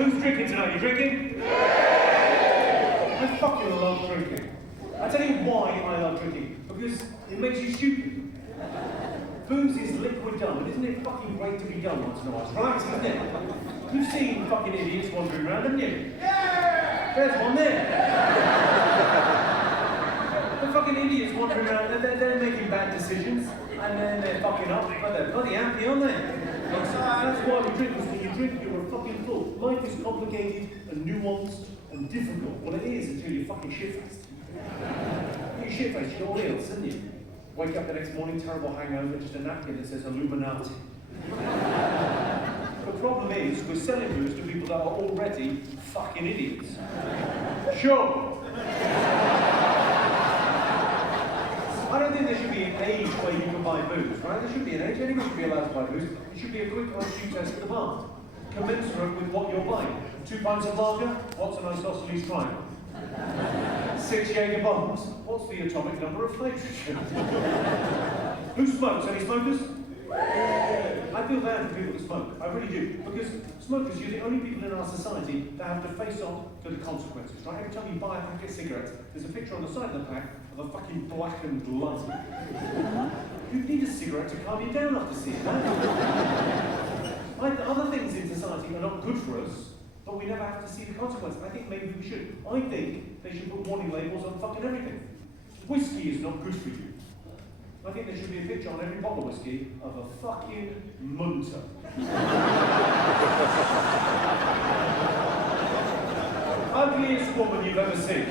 Who's drinking tonight? You drinking? I fucking love drinking. I tell you why I love drinking. Because it makes you stupid. Booze is liquid dumb, and isn't it fucking great to be dumb once in a while? It's relaxing, isn't it? You've seen fucking idiots wandering around, haven't you? Yeah! There's one there. The fucking idiots wandering around, they're making bad decisions, and then they're fucking up, but they're bloody happy, aren't they? That's why we drink, because when you drink, you're a fucking fool. Life is complicated and nuanced and difficult. Well, it is until you're fucking shit-faced. You're shit-faced, you're all ill, isn't you? Wake up the next morning, terrible hangover, just a napkin that says Illuminati. The problem is, we're selling booze to people that are already fucking idiots. Sure. I don't think there should be an age where you can buy booze, right? There should be an age, anyone should be allowed to buy booze. It should be a quick IQ test at the bar, commensurate with what you're buying. 2 pints of lager, what's an isosceles triangle? 6 Jaeger bombs, what's the atomic number of hydrogen? Who smokes? Any smokers? I feel bad for people that smoke, I really do, because smokers, you're the only people in our society that have to face off to the consequences, right? Every time you buy a packet of cigarettes, there's a picture on the side of the pack of a fucking blackened lung. You need a cigarette to calm you down after seeing that. Other things in society are not good for us, but we never have to see the consequences. I think maybe we should. I think they should put warning labels on fucking everything. Whiskey is not good for you. I think there should be a picture on every bottle of whiskey of a fucking munter. Ugliest woman you've ever seen.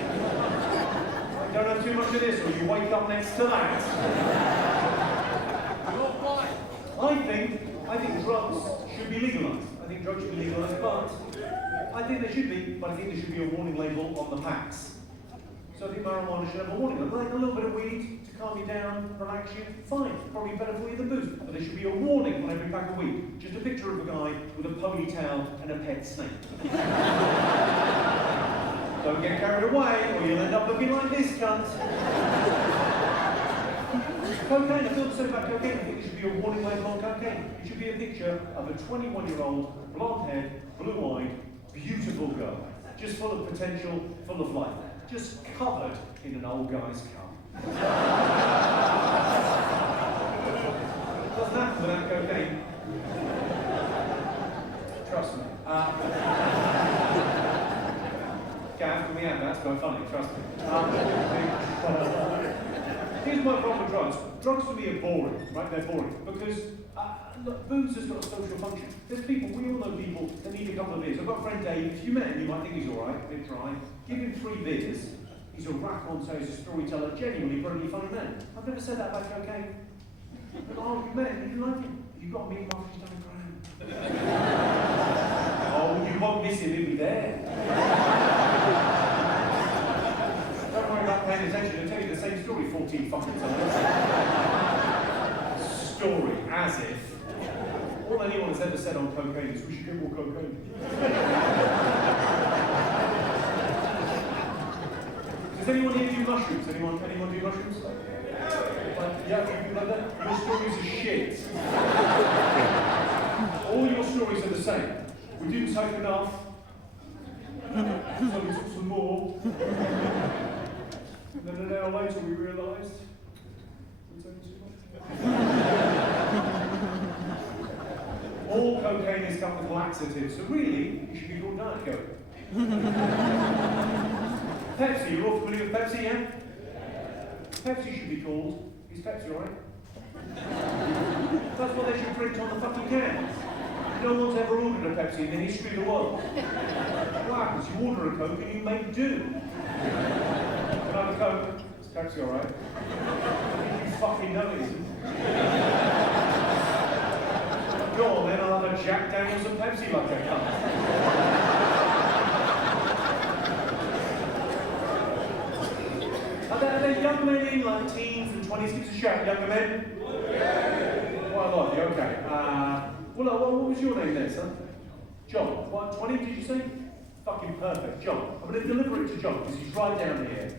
Don't have too much of this, or you wake up next to that. I think drugs should be legalised. I think drugs should be legalised, but I think there should be, but I think there should be a warning label on the packs. So I think marijuana should have a warning label. Like a little bit of weed to calm you down, relax you, fine. Probably better for you than booze. But there should be a warning on every pack of weed. Just a picture of a guy with a ponytail and a pet snake. Don't get carried away, or you'll end up looking like this cunt. Cocaine, I feel the same about cocaine. I think there should be a warning label on cocaine. It should be a picture of a 21-year-old, blonde-haired, blue-eyed, beautiful girl. Just full of potential, full of life. Just covered in an old guy's cum. Doesn't happen without cocaine. Trust me. Gav, can we have that? That's quite funny, trust me. Here's my problem with drugs. Drugs for me are boring, right? They're boring. Because look, booze has got a social function. There's people, we all know people that need a couple of beers. I've got a friend Dave, if you met him, you might think he's alright, a bit dry. Give him 3 beers. He's a raconteur, he's a storyteller, genuinely brilliantly funny man. I've never said that about cocaine. Oh, you met him, you like him. You've got to meet him after he's done a grand. Oh, you won't miss him, he'll be there. Don't worry about paying attention, I'll tell you the same story 14 fucking times. Story, as if. All anyone has ever said on cocaine is, we should get more cocaine. Does anyone here do mushrooms? Anyone do mushrooms? Yeah, you like that? Your stories are shit. All your stories are the same. We didn't take enough, so we took some more. And then an hour later we realised we're taking too much. All cocaine is chemical laxative, so really, it should be called Diet Coke. Pepsi, you're all familiar with Pepsi, yeah? Pepsi should be called, is Pepsi alright? That's what they should print on the fucking cans. No one's ever ordered a Pepsi in the history of the world. What happens? You order a Coke and you make do. Can I have a Coke? Is Pepsi alright? You fucking know it isn't. Go on then, I'll have a Jack Daniels and Pepsi like that cunt. Are there young men in like teens and 20s? Give us a shout, younger men. Quite a lot, okay. Well, what was your name then, son? John. What, 20 did you say? Fucking perfect, John. I'm going to deliver it to John because he's right down here.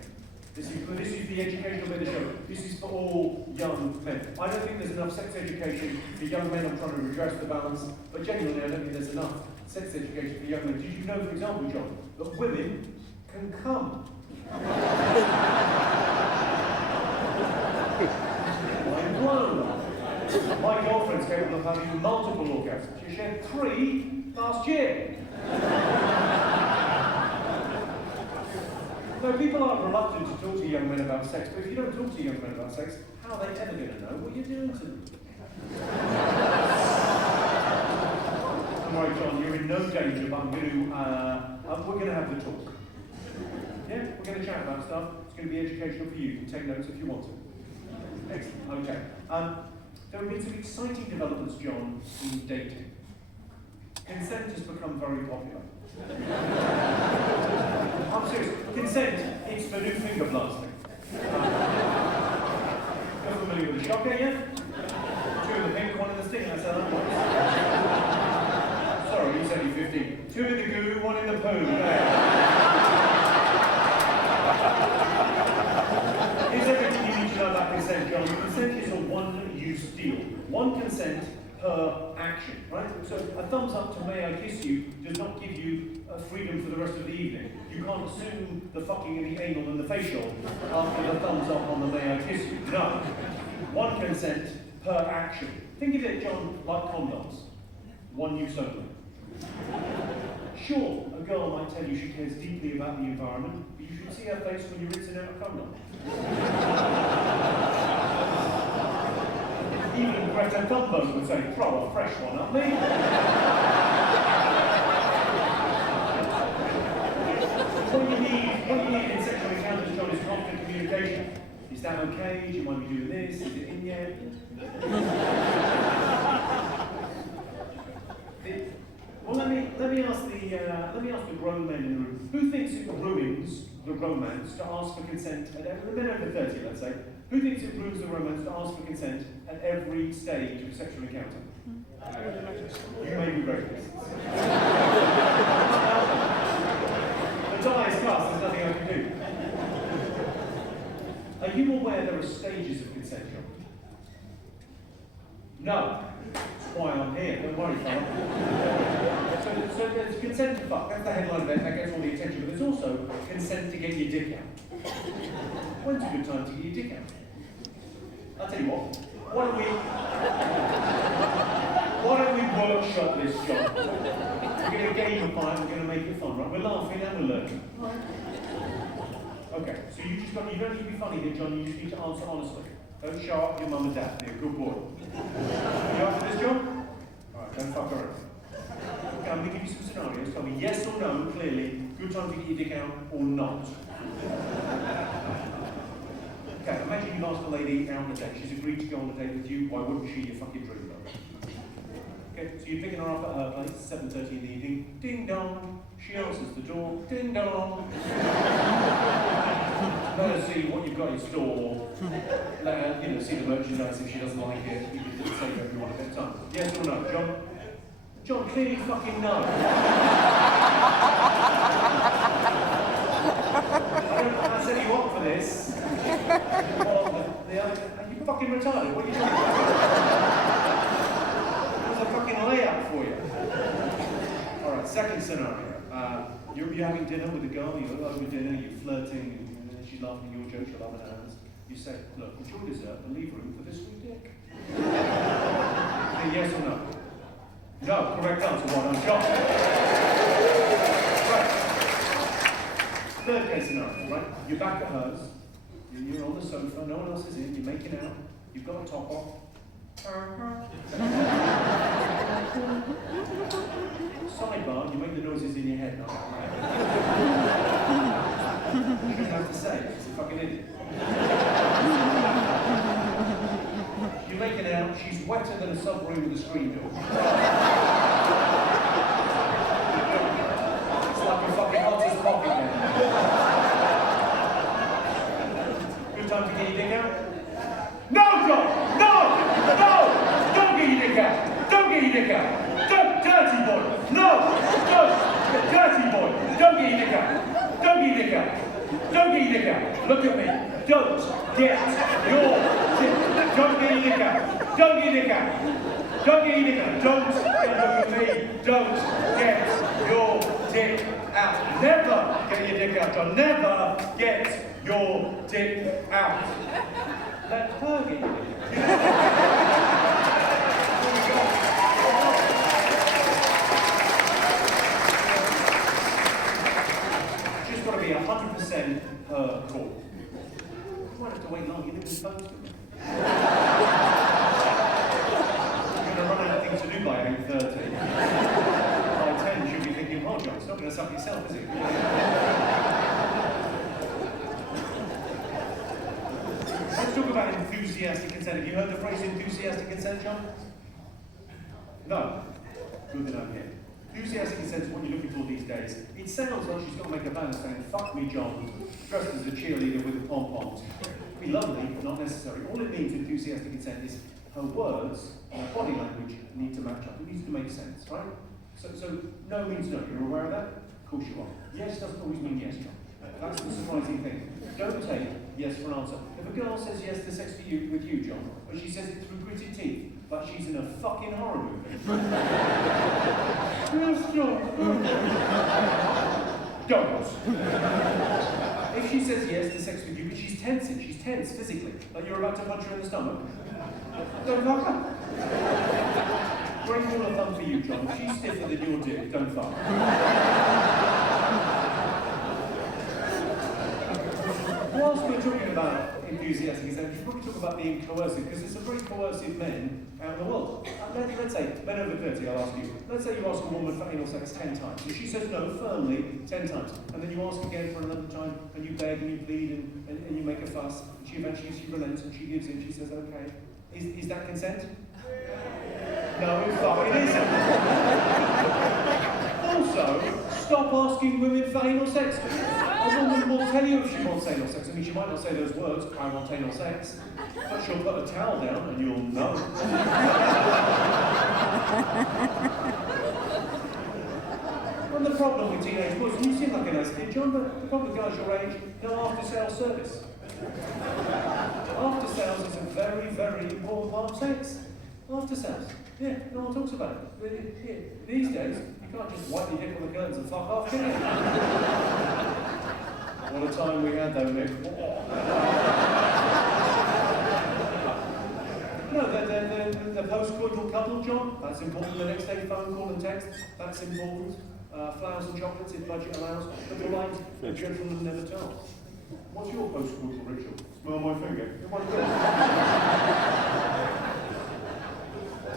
This is the educational bit of the show. This is for all young men. I don't think there's enough sex education for young men. I'm trying to redress the balance, but genuinely, I don't think there's enough sex education for young men. Did you know, for example, John, that women can come? I'm blown. My girlfriend's capable of having multiple orgasms. She had 3 last year. No, people are reluctant to talk to young men about sex, but if you don't talk to young men about sex, how are they ever going to know what you're doing to them? I'm worried, John, you're in no danger, but we're going to have the talk. Yeah, we're going to chat about stuff. It's going to be educational for you. You can take notes if you want to. Excellent, okay. There have been some exciting developments, John, in dating. Consent has become very popular. I'm serious. Consent, it's the new finger blasting. You're familiar with the shocker, yeah? 2 in the pink, 1 in the stick. That's how that works. Sorry, he's only 15. 2 in the goo, 1 in the poo. Here's everything you need to know about consent, John. Consent is a one-use deal. 1 consent per action, right? So a thumbs up to may I kiss you does not give you freedom for the rest of the evening. You can't assume the fucking and the anal and the facial after the thumbs up on the may I kiss you. No. 1 consent per action. Think of it, John, like condoms. 1 use only. Sure, a girl might tell you she cares deeply about the environment, but you should see her face when you're rinsing out a condom. Even Greta Thunberg would say, throw a fresh one at me. What you need in sexual encounters, John, is confident communication. Is that okay? Do you want me doing this? Is it in yet? Well, let me ask the grown men in the room. Who thinks it ruins the romance to ask for consent at the men over 30, let's say? Who thinks it ruins the romance to ask for consent at every stage of a sexual encounter? You may be racist. The die is cast, there's nothing I can do. Are you aware there are stages of consent, John? No. That's why I'm here, don't worry, fella. So there's consent to fuck, that's the headline of it, that gets all the attention, but there's also consent to get your dick out. When's a good time to get your dick out? I'll tell you what, why don't we workshop this, John? We're going to gamify it, we're going to make it fun, right? We're laughing and we're learning. Okay, so you don't need to be funny here, John, you just need to answer honestly. Don't show up your mum and dad, be a good boy. You up for this, John? Alright, don't fuck around. Okay, I'm going to give you some scenarios. Tell me yes or no, clearly, good time to get your dick out or not. Okay, imagine you've asked a lady out on a date. She's agreed to go on a date with you. Why wouldn't she? Your fucking dream girl. Okay, so you're picking her up at her place, 7:30 in the evening. Ding dong. She answers the door. Ding dong. Let her see what you've got in store. Let her, see the merchandise. If she doesn't like it, you can save everyone a bit of time. Yes or no, John? John, clearly fucking no. I said you up for this. Are you fucking retarded? What are you talking about? It was a fucking layup for you. Alright, second scenario. You're having dinner with a girl, you're over dinner, you're flirting, and she's laughing at your jokes, you're laughing at hers. You say, look, enjoy dessert and leave room for this sweet dick. Yes or no? No, correct answer, one on John. Right. Third case scenario, right? You're back at hers, you're on the sofa, no one else is in, you're making out, you've got a top off. Sidebar, you make the noises in your head, not right? You don't have to say it, it's a fucking idiot. You're making out, she's wetter than a submarine with a screen door. It's like a fucking hottest pocket now. Good time to get your dick out? No, John! No! No! Don't get your dick out! Don't get your dick out! Dirty boy! No! Don't! Dirty boy! Don't get your dick out! Don't get your dick out! Don't get your dick out. Look at me. Don't get your dick. Don't get your dick out. Don't get your dick out. Don't get your dick out. Don't look at me. Don't get your dick out. Never get your dick out, John. Never get your dick out. Let her get your dick out. She's got to be 100% her call. You won't have to wait long. You live in Folkestone. You're going to run out of things to do by 8:30. By 10, she'll be thinking, oh, John, it's not going to suck yourself, is it? Let's talk about enthusiastic consent. Have you heard the phrase enthusiastic consent, John? No. Good that I'm here. Enthusiastic consent is what you're looking for these days. It sounds like she's got to make a banner saying, fuck me, John, dressed as a cheerleader with the pom-poms. It'd be lovely, but not necessary. All it means, enthusiastic consent, is her words and her body language need to match up. It needs to make sense, right? So no means no. You're aware of that? Of course you are. Yes doesn't always mean yes, John. That's the surprising thing. Don't take yes for an answer. If a girl says yes to sex with you, John, but she says it through gritted teeth, but she's in a fucking horror movie. Yes, John. Don't. If she says yes to sex with you, but she's tensing, she's tense physically, like you're about to punch her in the stomach, don't fuck her. Great rule of thumb for you, John. If she's stiffer than your dick, don't fuck her. Whilst we're talking about enthusiastic consent, we should probably talk about being coercive, because there's some very coercive men out in the world. Let's say, men over 30, I'll ask you. Let's say you ask a woman for anal sex 10 times. If she says no firmly 10 times, and then you ask again for another time, and you beg and you plead and you make a fuss, and she eventually relents and she gives in, she says okay. Is that consent? No, it's not. It isn't. Also, stop asking women for anal sex. A woman will tell you if she wants anal sex. I mean, she might not say those words, I want anal sex, but she'll put a towel down and you'll know. And the problem with teenage boys, you seem like a nice kid, John, but the problem with guys your age, no after-sales service. After-sales is a very, very important part of sex. After-sales. Yeah, no one talks about it. These days, you can't just wipe your dick on the curtains and fuck off, can you? What a time we had though, Nick. No, the post-coital couple, John, that's important. The next day phone call and text, that's important. Flowers and chocolates if budget allows. The polite, the gentleman never tells. What's your post-coital ritual? Smell my finger.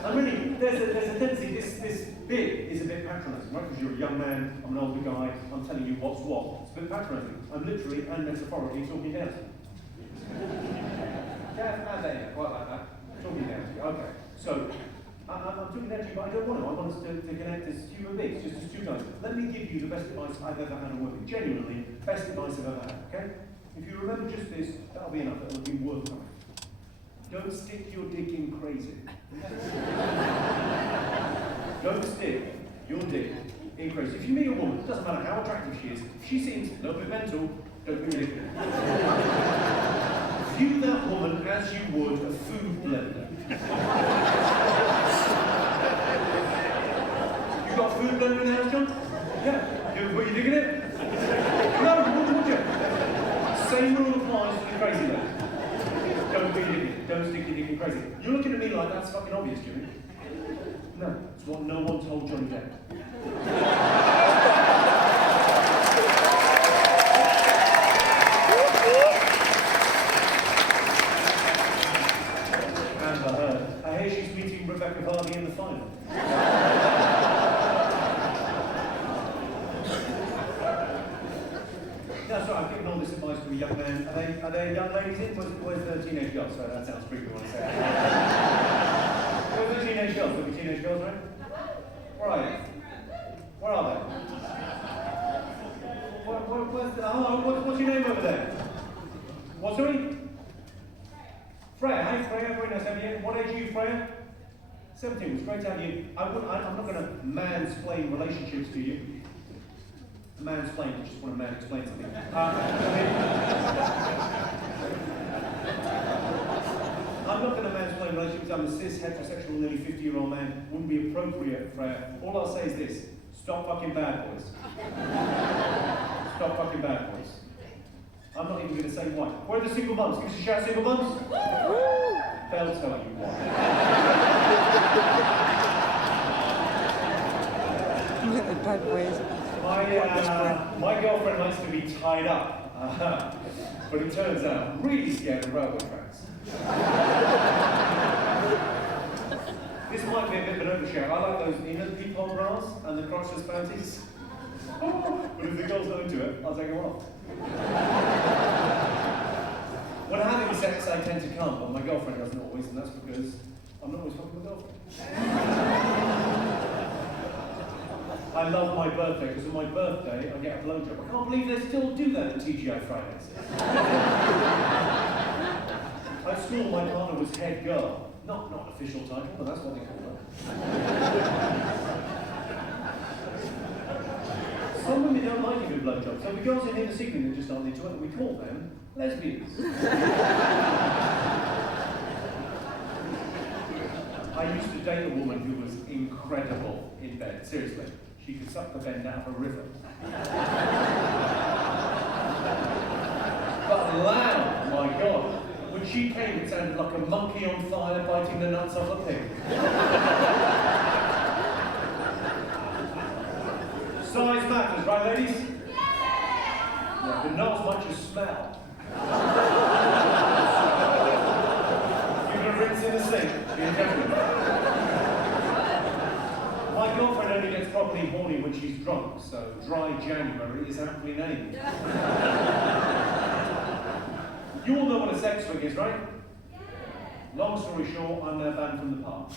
I really, there's a tendency, this bit is a bit patronising, right? Because you're a young man, I'm an older guy, I'm telling you what's what. It's a bit patronising. I'm literally and metaphorically talking down to you. Yeah, there, quite like that. Talking down to you, okay. So, I'm talking down to you, but I don't want to. I want us to connect as human beings, just as two guys. Let me give you the best advice I've ever had on women. Genuinely, best advice I've ever had, okay? If you remember just this, that'll be enough, that'll be worth it. Don't stick your dick in crazy. Don't stick your dick in crazy. If you meet a woman, it doesn't matter how attractive she is, if she seems a little bit mental, don't put your dick in. View that woman as you would a food blender. You got a food blender in the house, John? Yeah. You ever put your dick in it? No, would you? Same rule applies to the crazy lady. Don't put your dick in it. Don't stick your dick in crazy. You're looking at me like that's fucking obvious, Jimmy. No, it's what no one told Johnny Depp. I hear she's meeting Rebecca Vardy in the final. That's right, I've given all this advice to a young man. Are they young ladies in? Where's the teenage girls? Sorry, that sounds creepy when I say that. Where's the teenage girls? There'll be teenage girls, right? Where are you? Where are they? What's your name over there? What's your name? Freya, hey Freya, very nice to have you. What age are you, Freya? 17, it's great to have you. I'm not going to mansplain relationships to you. mansplain just when a man explains something. I'm not going to mansplain relationships. I'm a cis, heterosexual, nearly 50-year-old man. Wouldn't be appropriate for... all I'll say is this. Stop fucking bad boys. Stop fucking bad boys. I'm not even going to say why. Where are the single mums? Give us a shout, single mums. They'll tell you why. Bad boys. My girlfriend likes to be tied up, but it turns out I'm really scared of railway tracks. This might be a bit of an overshare. I like those inner peephole bras and the crotchless panties. But if the girl's not into it, I'll take them off. When I'm having sex, I tend to come, but my girlfriend doesn't always, and that's because I'm not always fucking my girlfriend. I love my birthday, because on my birthday, I get a blowjob. I can't believe they still do that at TGI Fridays. At school, my partner was head girl. Not an official title, but that's what they call her. Some women don't like giving blowjobs, so the girls in here this evening that just aren't into it, we call them lesbians. I used to date a woman who was incredible in bed, seriously. She could suck the bend out of a river. But loud, my God. When she came, it sounded like a monkey on fire biting the nuts off a pig. Size matters, right, ladies? Yeah, but not as much as smell. You're going to rinse in the sink, be a gentleman. My girlfriend only gets properly horny when she's drunk, so dry January is aptly named. You all know what a sex swing is, right? Long story short, I'm now banned from the park.